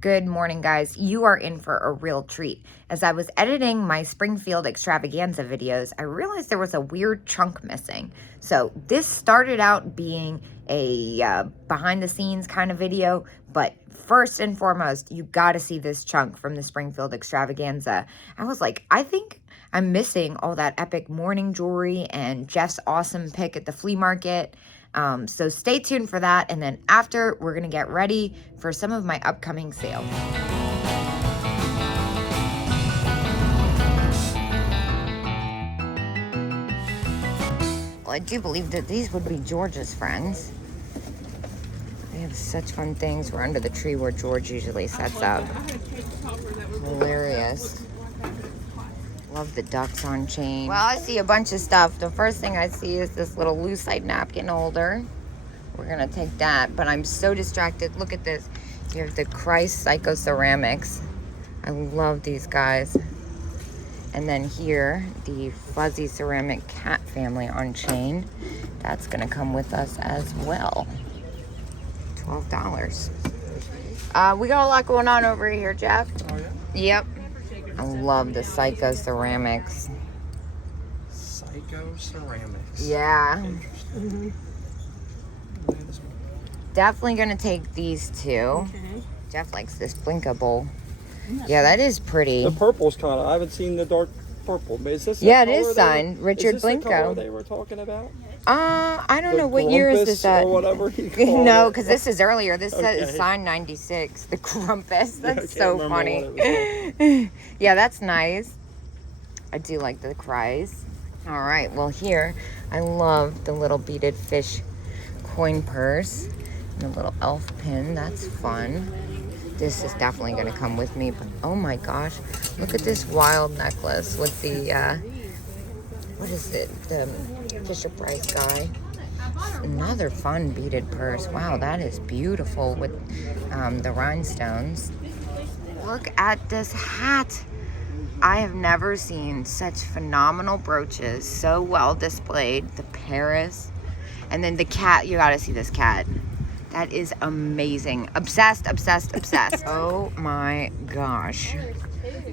Good morning, guys. You are in for a real treat. As I was editing my Springfield Extravaganza videos, I realized there was a weird chunk missing. So this started out being a behind the scenes kind of video, but first and foremost, you got to see this chunk from the Springfield Extravaganza. I was like, I think I'm missing all that epic morning jewelry and Jeff's awesome pick at the flea market. So stay tuned for that, and then after, we're gonna get ready for some of my upcoming sales. Well, I do believe that these would be George's friends. They have such fun things. We're under the tree where George usually sets up. Hilarious. Love the ducks on chain. Well, I see a bunch of stuff. The first thing I see is this little lucite napkin holder. We're gonna take that, but I'm so distracted. Look at this. You have the Christ Psycho Ceramics. I love these guys. And then here, the fuzzy ceramic cat family on chain. That's gonna come with us as well. $12. We got a lot going on over here, Jeff. Oh, yeah? Yep. I love the Psycho Ceramics. Psycho Ceramics. Yeah. Interesting. Definitely gonna take these two. Okay. Jeff likes this Blinka bowl. Yeah, that is pretty. The purple's kind of, I haven't seen the dark purple, but is this Yeah, it is signed. Richard is this the color Blinko. they were talking about? I don't The know what year is this Grumpus at. or whatever you call No, it. because this is earlier. This says Okay. signed 96. The Grumpus. I That's can't so remember funny. what it was Yeah, that's nice. I do like the cries. All right, well here, I love the little beaded fish coin purse and the little elf pin. That's fun. This is definitely gonna come with me, but oh my gosh, look at this wild necklace with the, what is it? The Fisher Price guy. Another fun beaded purse. Wow, that is beautiful with the rhinestones. Look at this hat. I have never seen such phenomenal brooches, so well displayed. The Paris, and then the cat. You gotta see this cat. That is amazing. Obsessed, obsessed, obsessed. Oh my gosh.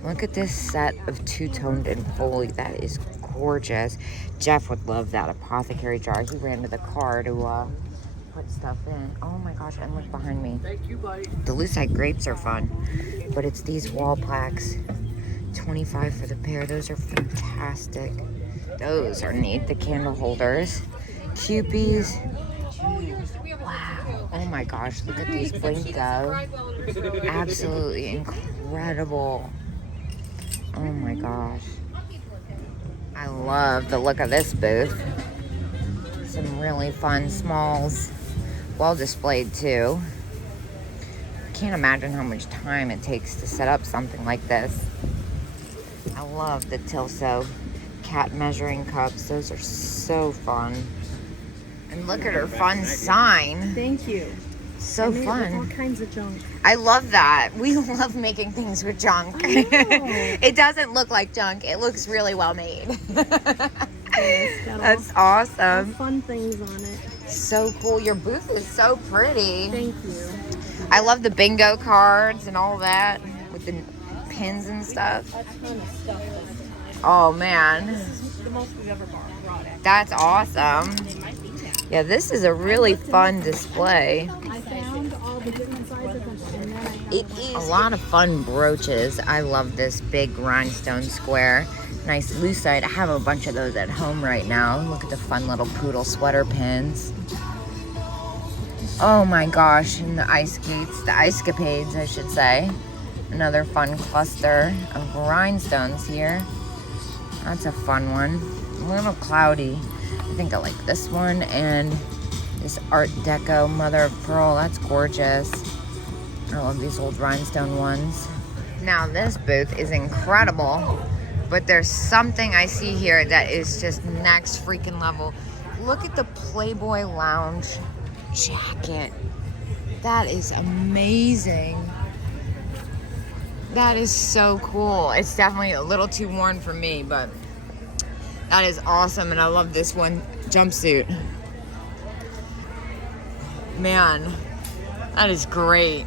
Look at this set of two-toned and foley. That is gorgeous. Jeff would love that apothecary jar. He ran to the car to put stuff in. Oh my gosh, and look behind me. The lucite grapes are fun, but it's these wall plaques. 25 for the pair. Those are fantastic. Those are neat. The candle holders. Cupies. Wow. Oh my gosh, look at these Blinko. Absolutely incredible. Oh my gosh. I love the look of this booth. Some really fun smalls. Well displayed too. Can't imagine how much time it takes to set up something like this. I love the Tilso cat measuring cups. Those are so fun. And look at her fun sign. Thank you. So I made it with all fun. kinds of junk. I love that. We love making things with junk. I know. It doesn't look like junk. It looks really well made. It's got That's all awesome. fun things on it. So cool. Your booth is so pretty. Thank you. I love the bingo cards and all that with the pins and stuff. A ton of stuff. Oh man, This is the most we've ever brought it. that's awesome. Yeah, this is a really fun display. I found all the different sizes and then I It is a lot of fun brooches. I love this big rhinestone square. Nice lucite. I have a bunch of those at home right now. Look at the fun little poodle sweater pins. Oh my gosh, and the ice skates, the ice capades, I should say. Another fun cluster of rhinestones here. That's a fun one. A little cloudy. I think I like this one and this Art Deco mother of pearl. That's gorgeous. I love these old rhinestone ones. Now this booth is incredible, but there's something I see here that is just next freaking level. Look at the Playboy Lounge jacket. That is amazing. That is so cool. It's definitely a little too worn for me, but that is awesome. And I love this one jumpsuit. Man, that is great.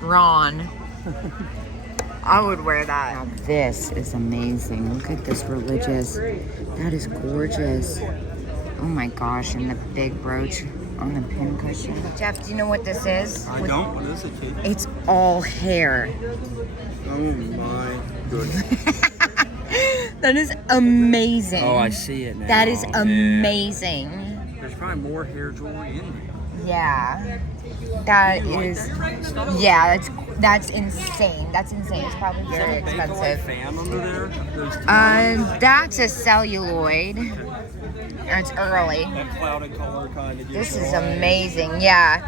Ron. I would wear that. Now this is amazing. Look at this religious. That is gorgeous. Oh my gosh, and the big brooch on the pin cushion. Jeff, do you know what this is? I don't. What is it, kid? It's all hair. Oh my goodness. That is amazing. Oh, I see it now. That is Yeah. amazing. There's probably more hair jewelry in there. Yeah. That is, yeah, that's insane. That's insane. It's probably very Is that a expensive. fan under there? Those two That's a celluloid. It's early. that clouded color kind of. This is amazing. Yeah.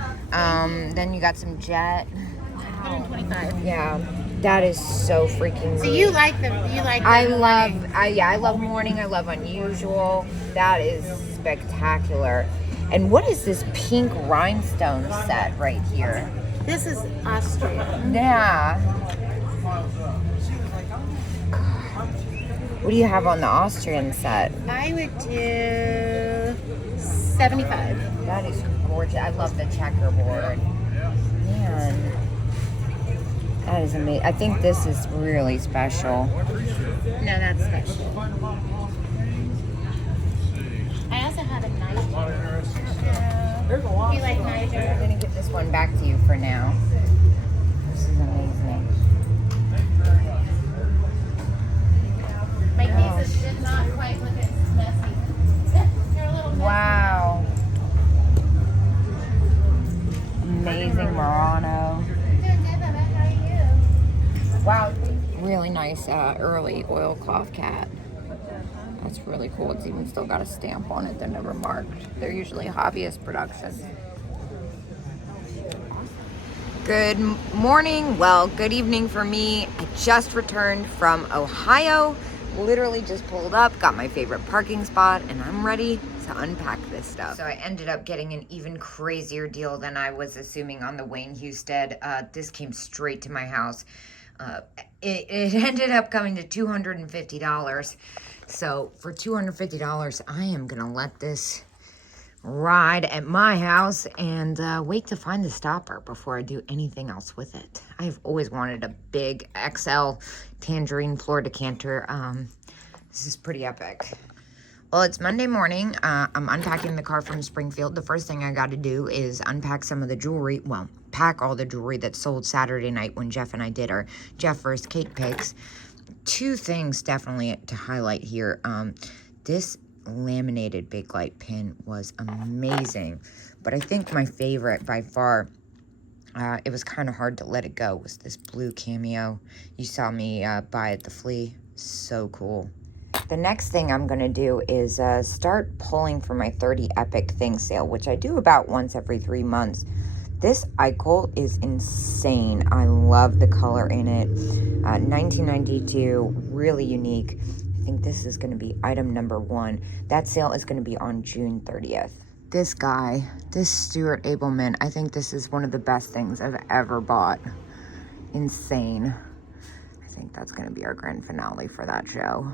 Then you got some jet. $125. Yeah. That is so freaking So neat. you like them? You like? I them love, morning. I love morning. I love unusual. That is spectacular. And what is this pink rhinestone set right here? This is Austria. Yeah. What do you have on the Austrian set? I would do 75. That is gorgeous. I love the checkerboard. Man. That is amazing. I think this is really special. No, that's special. I also have a Niger. You like Niger? I'm gonna give this one back to you for now. This is amazing. My nieces did not quite look as messy. They're a little messy. Wow. Amazing Murano. Doing good, Bubba. How are you? Wow. Really nice early oilcloth cat. That's really cool. It's even still got a stamp on it. They're never marked. They're usually hobbyist productions. Good morning. Well, good evening for me. I just returned from Ohio. Literally just pulled up, got my favorite parking spot, and I'm ready to unpack this stuff. So I ended up getting an even crazier deal than I was assuming on the Wayne Husted. This came straight to my house. It ended up coming to $250. So for $250, I am gonna let this ride at my house and wait to find the stopper before I do anything else with it. I've always wanted a big XL tangerine floor decanter. This is pretty epic. Well, it's Monday morning. I'm unpacking the car from Springfield. The first thing I got to do is unpack some of the jewelry. Well, pack all the jewelry that sold Saturday night when Jeff and I did our Jeff vs. Kate picks. Two things definitely to highlight here. This laminated big light pin was amazing, but I think my favorite by far, it was kind of hard to let it go, was this blue cameo you saw me buy at the Flea. So cool. The next thing I'm gonna do is start pulling for my 30 Epic Thing sale, which I do about once every 3 months. This Eichel is insane. I love the color in it. 1992, really unique. I think this is going to be item number 1. That sale is going to be on June 30th. This guy, this Stuart Abelman, I think this is one of the best things I've ever bought. Insane. I think that's going to be our grand finale for that show.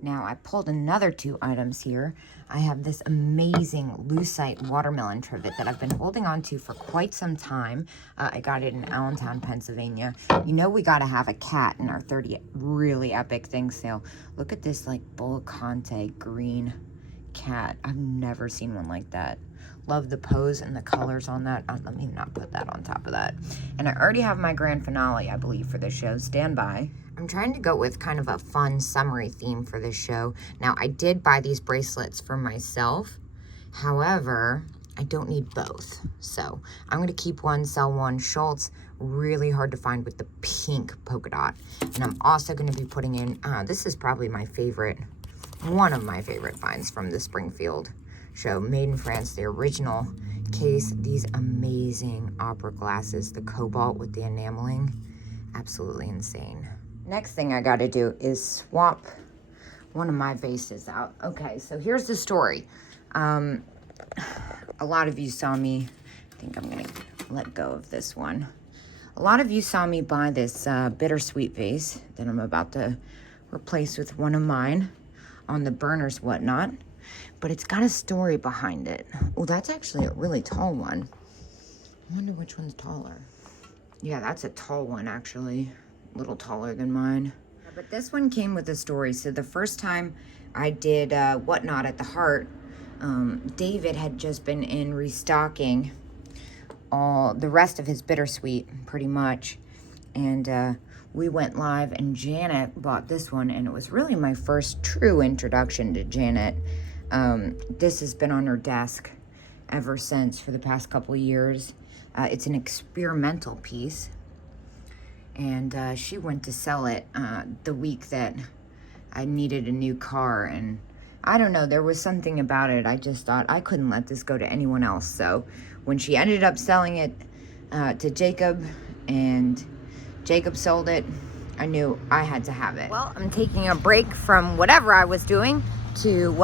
Now, I pulled another 2 items here. I have this amazing lucite watermelon trivet that I've been holding on to for quite some time. I got it in Allentown, Pennsylvania. You know we got to have a cat in our 30 really epic thing sale. Look at this like Bull Conte green cat. I've never seen one like that. Love the pose and the colors on that. Let me not put that on top of that. And I already have my grand finale, I believe, for this show. Stand by. I'm trying to go with kind of a fun summery theme for this show. Now, I did buy these bracelets for myself. However, I don't need both. So I'm going to keep one, sell one. Schultz, really hard to find with the pink polka dot. And I'm also going to be putting in, this is probably my favorite, one of my favorite finds from the Springfield show. Made in France, the original case. These amazing opera glasses, the cobalt with the enameling. Absolutely insane. Next thing I got to do is swap one of my vases out. Okay, so here's the story. A lot of you saw me, I think I'm going to let go of this one. A lot of you saw me buy this bittersweet vase that I'm about to replace with one of mine on the burners whatnot. But it's got a story behind it. Oh, that's actually a really tall one. I wonder which one's taller. Yeah, that's a tall one, actually. A little taller than mine. Yeah, but this one came with a story. So the first time I did Whatnot at the Heart, David had just been in restocking all the rest of his bittersweet, pretty much. And we went live, and Janet bought this one, and it was really my first true introduction to Janet. This has been on her desk ever since for the past couple years. It's an experimental piece, and she went to sell it the week that I needed a new car, and I don't know, there was something about it. I just thought I couldn't let this go to anyone else. So when she ended up selling it to Jacob, and Jacob sold it, I knew I had to have it. Well, I'm taking a break from whatever I was doing to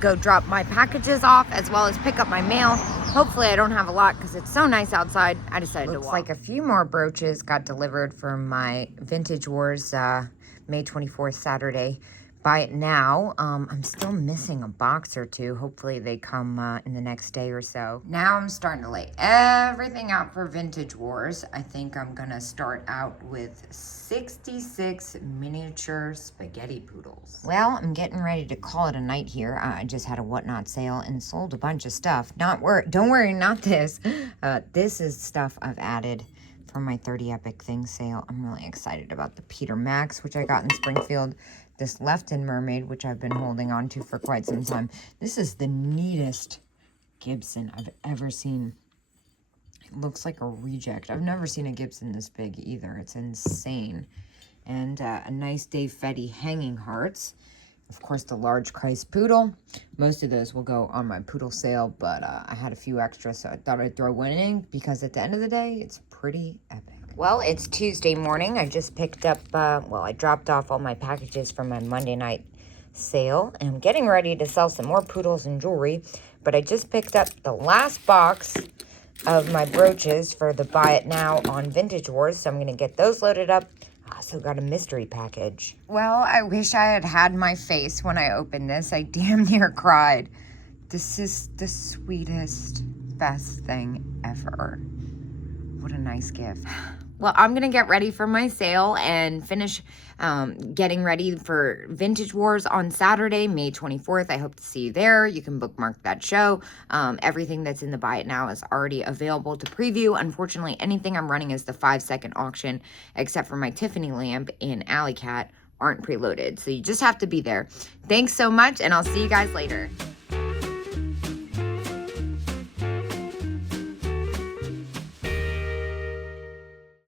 go drop my packages off, as well as pick up my mail. Hopefully I don't have a lot because it's so nice outside. I decided to walk. Looks like a few more brooches got delivered from my Vintage Wars May 24th Saturday. Buy it now. I'm still missing a box or two. Hopefully they come in the next day or so. Now I'm starting to lay everything out for Vintage Wars. I think I'm gonna start out with 66 miniature spaghetti poodles. Well, I'm getting ready to call it a night here. I just had a Whatnot sale and sold a bunch of stuff. Don't worry, not this. This is stuff I've added for my 30 Epic Things sale. I'm really excited about the Peter Max, which I got in Springfield. This Lefton Mermaid, which I've been holding on to for quite some time. This is the neatest Gibson I've ever seen. It looks like a reject. I've never seen a Gibson this big either. It's insane. And a nice Dave Fetty hanging hearts. Of course, the large Christ Poodle. Most of those will go on my Poodle sale, but I had a few extras, so I thought I'd throw one in because at the end of the day, it's pretty epic. Well, it's Tuesday morning. I just picked up, I dropped off all my packages from my Monday night sale. And I'm getting ready to sell some more poodles and jewelry. But I just picked up the last box of my brooches for the Buy It Now on Vintage Wars. So I'm going to get those loaded up. I also got a mystery package. Well, I wish I had had my face when I opened this. I damn near cried. This is the sweetest, best thing ever. What a nice gift. Well, I'm going to get ready for my sale and finish getting ready for Vintage Wars on Saturday, May 24th. I hope to see you there. You can bookmark that show. Everything that's in the Buy It Now is already available to preview. Unfortunately, anything I'm running is the 5-second auction, except for my Tiffany lamp in Alley Cat, aren't preloaded. So you just have to be there. Thanks so much, and I'll see you guys later.